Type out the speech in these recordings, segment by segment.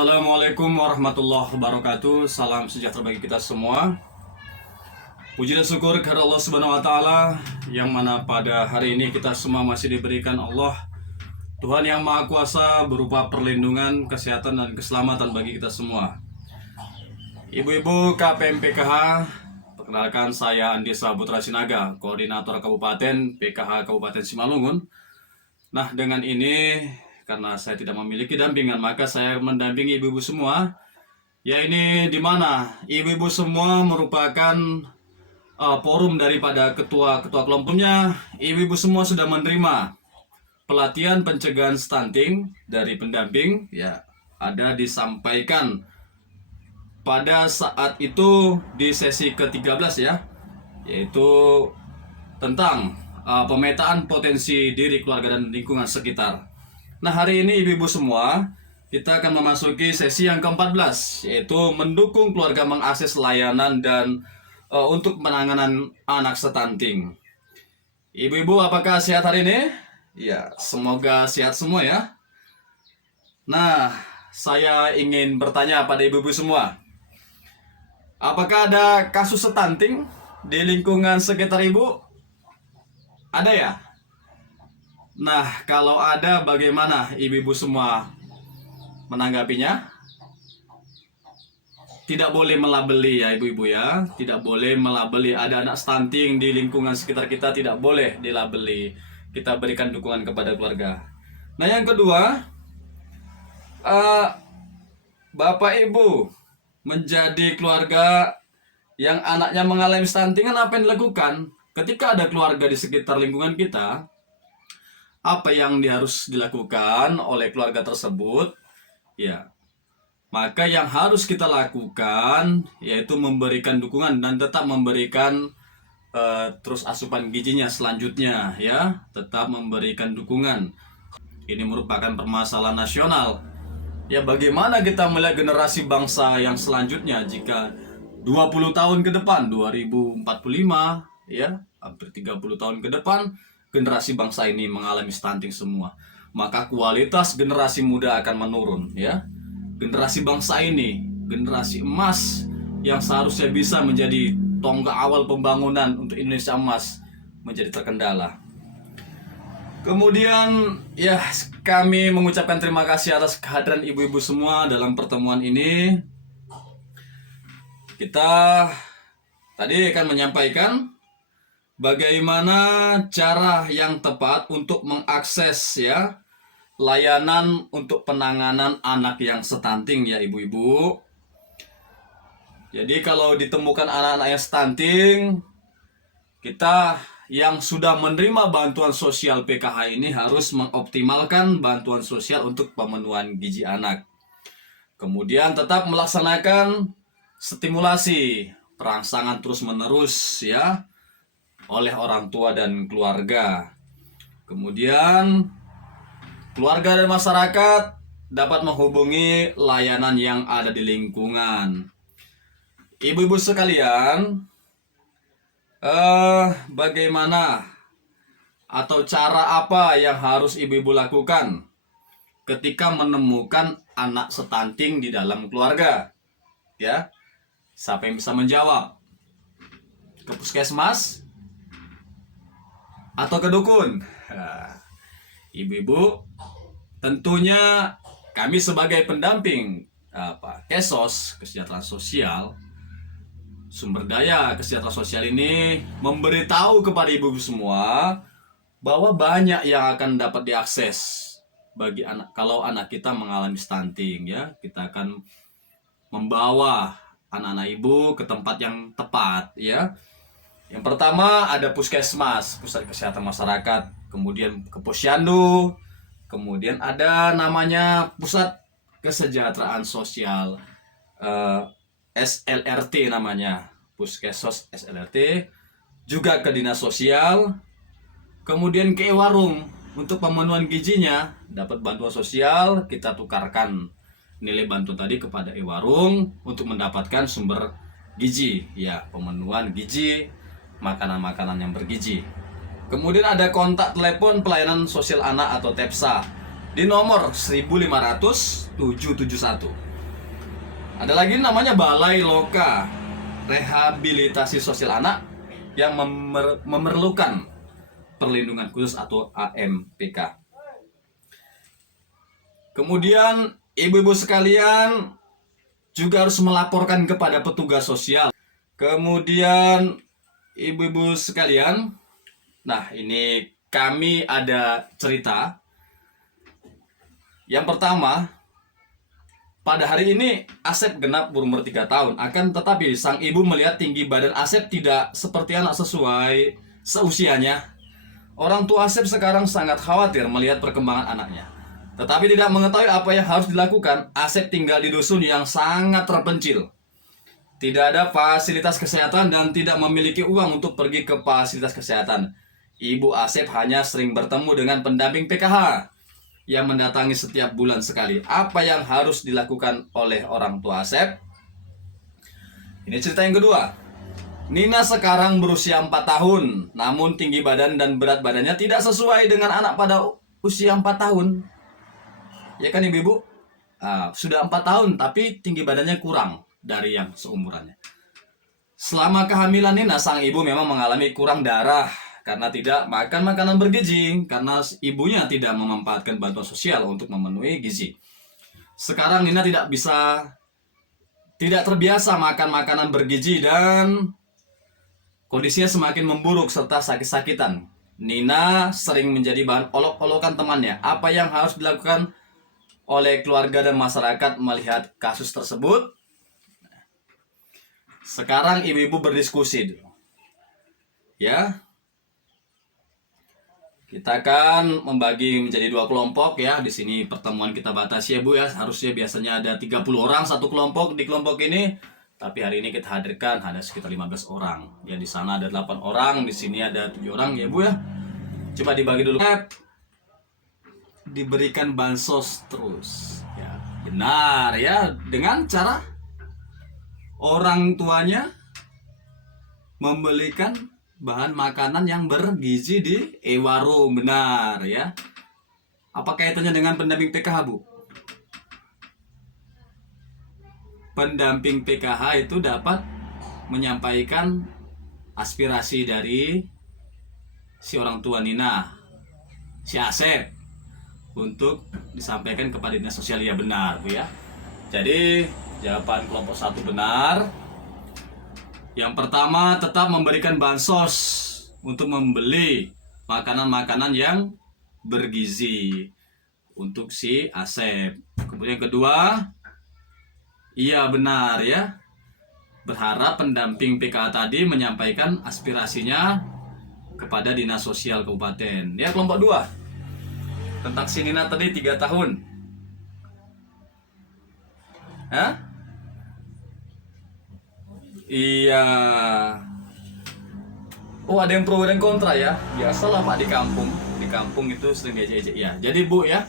Assalamualaikum warahmatullahi wabarakatuh. Salam sejahtera bagi kita semua. Puji dan syukur kepada Allah Subhanahu wa taala yang mana pada hari ini kita semua masih diberikan Allah Tuhan yang Maha Kuasa berupa perlindungan, kesehatan dan keselamatan bagi kita semua. Ibu-ibu KPM PKH, perkenalkan saya Andi Saputra Sinaga, Koordinator Kabupaten PKH Kabupaten Simalungun. Nah, dengan ini karena saya tidak memiliki dampingan, maka saya mendampingi ibu-ibu semua. Ya, ini di mana ibu-ibu semua merupakan forum daripada ketua-ketua kelompoknya. Ibu-ibu semua sudah menerima pelatihan pencegahan stunting dari pendamping. Ya, ada disampaikan pada saat itu di sesi ke-13 ya, yaitu tentang pemetaan potensi diri keluarga dan lingkungan sekitar. Nah, hari ini ibu-ibu semua, kita akan memasuki sesi yang ke-14, yaitu mendukung keluarga mengakses layanan dan untuk penanganan anak stunting. Ibu-ibu, apakah sehat hari ini? Ya, semoga sehat semua ya. Nah, saya ingin bertanya pada ibu-ibu semua, apakah ada kasus stunting di lingkungan sekitar ibu? Ada ya? Nah, kalau ada, bagaimana ibu-ibu semua menanggapinya? Tidak boleh melabeli ya ibu-ibu ya. Tidak boleh melabeli ada anak stunting di lingkungan sekitar kita, tidak boleh dilabeli. Kita berikan dukungan kepada keluarga. Nah, yang kedua, Bapak Ibu menjadi keluarga yang anaknya mengalami stunting, apa yang dilakukan? Ketika ada keluarga di sekitar lingkungan kita, apa yang harus dilakukan oleh keluarga tersebut? Ya, maka yang harus kita lakukan yaitu memberikan dukungan dan tetap memberikan terus asupan gizinya selanjutnya ya, tetap memberikan dukungan. Ini merupakan permasalahan nasional. Ya, bagaimana kita melihat generasi bangsa yang selanjutnya jika 20 tahun ke depan, 2045 ya, hampir 30 tahun ke depan generasi bangsa ini mengalami stunting semua, maka kualitas generasi muda akan menurun ya. Generasi bangsa ini, generasi emas yang seharusnya bisa menjadi tonggak awal pembangunan untuk Indonesia emas, menjadi terkendala. Kemudian ya, kami mengucapkan terima kasih atas kehadiran ibu-ibu semua dalam pertemuan ini. Kita tadi akan menyampaikan bagaimana cara yang tepat untuk mengakses ya layanan untuk penanganan anak yang stunting ya ibu-ibu. Jadi kalau ditemukan anak-anak yang stunting, kita yang sudah menerima bantuan sosial PKH ini harus mengoptimalkan bantuan sosial untuk pemenuhan gizi anak. Kemudian tetap melaksanakan stimulasi perangsangan terus-menerus ya oleh orang tua dan keluarga. Kemudian keluarga dan masyarakat dapat menghubungi layanan yang ada di lingkungan. Ibu-ibu sekalian, bagaimana atau cara apa yang harus ibu-ibu lakukan ketika menemukan anak stunting di dalam keluarga? Ya, siapa yang bisa menjawab? Ke puskesmas atau ke dukun? Ibu-ibu, tentunya kami sebagai pendamping Kesos, kesejahteraan sosial, sumber daya kesejahteraan sosial ini memberitahu kepada ibu-ibu semua bahwa banyak yang akan dapat diakses bagi anak kalau anak kita mengalami stunting ya. Kita akan membawa anak-anak ibu ke tempat yang tepat ya. Yang pertama ada puskesmas, pusat kesehatan masyarakat, kemudian ke posyandu, kemudian ada namanya pusat kesejahteraan sosial, SLRT namanya, Puskesos SLRT, juga ke dinas sosial, kemudian ke warung untuk pemenuhan gizinya, dapat bantuan sosial, kita tukarkan nilai bantuan tadi kepada warung untuk mendapatkan sumber gizi ya, pemenuhan gizi, makanan-makanan yang bergizi. Kemudian ada kontak telepon pelayanan sosial anak atau TEPSA di nomor 1500771. Ada lagi namanya Balai Loka Rehabilitasi Sosial Anak yang memerlukan perlindungan khusus atau AMPK. Kemudian ibu-ibu sekalian juga harus melaporkan kepada petugas sosial. Kemudian ibu-ibu sekalian, nah ini kami ada cerita. Yang pertama, pada hari ini Asep genap berumur 3 tahun. Akan tetapi sang ibu melihat tinggi badan Asep tidak seperti anak sesuai seusianya. Orang tua Asep sekarang sangat khawatir melihat perkembangan anaknya. Tetapi tidak mengetahui apa yang harus dilakukan. Asep tinggal di dusun yang sangat terpencil. Tidak ada fasilitas kesehatan dan tidak memiliki uang untuk pergi ke fasilitas kesehatan. Ibu Asep hanya sering bertemu dengan pendamping PKH yang mendatangi setiap bulan sekali. Apa yang harus dilakukan oleh orang tua Asep? Ini cerita yang kedua. Nina sekarang berusia 4 tahun, namun tinggi badan dan berat badannya tidak sesuai dengan anak pada usia 4 tahun. Ya kan ibu-ibu? Sudah 4 tahun tapi tinggi badannya kurang dari yang seumurannya. Selama kehamilan Nina, sang ibu memang mengalami kurang darah karena tidak makan makanan bergizi, karena ibunya tidak memanfaatkan bantuan sosial untuk memenuhi gizi. Sekarang Nina tidak terbiasa makan makanan bergizi dan kondisinya semakin memburuk serta sakit-sakitan. Nina sering menjadi bahan olok-olokan temannya. Apa yang harus dilakukan oleh keluarga dan masyarakat melihat kasus tersebut? Sekarang ibu-ibu berdiskusi dulu. Ya. Kita akan membagi menjadi 2 kelompok ya. Di sini pertemuan kita batasi ya Bu ya. Harusnya biasanya ada 30 orang satu kelompok di kelompok ini. Tapi hari ini kita hadirkan ada sekitar 15 orang. Ya di sana ada 8 orang, di sini ada 7 orang ya Bu ya. Coba dibagi dulu. Diberikan bansos terus. Ya, benar ya, dengan cara orang tuanya membelikan bahan makanan yang bergizi di warung, benar ya. Apa kaitannya dengan pendamping PKH Bu? Pendamping PKH itu dapat menyampaikan aspirasi dari si orang tua Nina, si Asep, untuk disampaikan kepada dinas sosial. Ya benar Bu ya. Jadi jawaban kelompok 1 benar. Yang pertama, tetap memberikan bansos untuk membeli makanan-makanan yang bergizi untuk si Asep. Kemudian yang kedua, iya benar ya. Berharap pendamping PKH tadi menyampaikan aspirasinya kepada dinas sosial kabupaten. Ya kelompok 2. Tentang si Nina tadi 3 tahun. Hah? Iya. Oh ada yang pro dan kontra ya. Biasalah Pak di kampung. Di kampung itu sering ngejek-ngejek ya. Jadi Bu ya,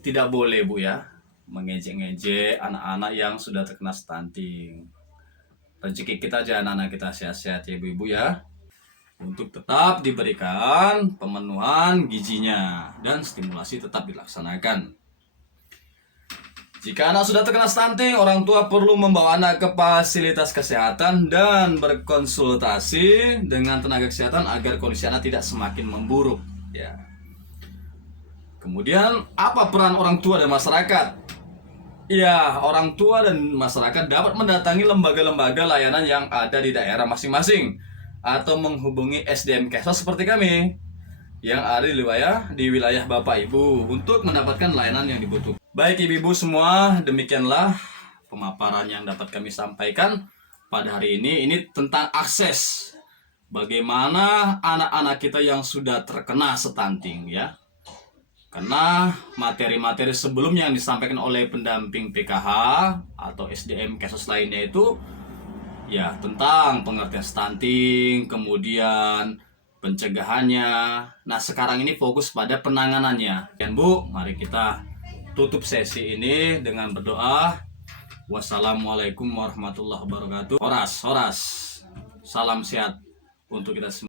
tidak boleh Bu ya mengejek-ngejek anak-anak yang sudah terkena stunting. Rezeki kita aja anak-anak kita sehat-sehat ya ibu-ibu ya. Untuk tetap diberikan pemenuhan gizinya dan stimulasi tetap dilaksanakan. Jika anak sudah terkena stunting, orang tua perlu membawa anak ke fasilitas kesehatan dan berkonsultasi dengan tenaga kesehatan agar kondisi anak tidak semakin memburuk. Ya. Kemudian, apa peran orang tua dan masyarakat? Ya, orang tua dan masyarakat dapat mendatangi lembaga-lembaga layanan yang ada di daerah masing-masing atau menghubungi SDM Kesos seperti kami yang ada di wilayah Bapak Ibu untuk mendapatkan layanan yang dibutuhkan. Baik ibu-ibu semua, demikianlah pemaparan yang dapat kami sampaikan pada hari ini. Ini tentang akses bagaimana anak-anak kita yang sudah terkena stunting ya. Karena materi-materi sebelumnya yang disampaikan oleh pendamping PKH atau SDM Kesos lainnya itu ya tentang pengertian stunting, kemudian pencegahannya. Nah sekarang ini fokus pada penanganannya. Dan Bu, mari kita tutup sesi ini dengan berdoa. Wassalamualaikum warahmatullahi wabarakatuh. Horas, salam sehat untuk kita semua.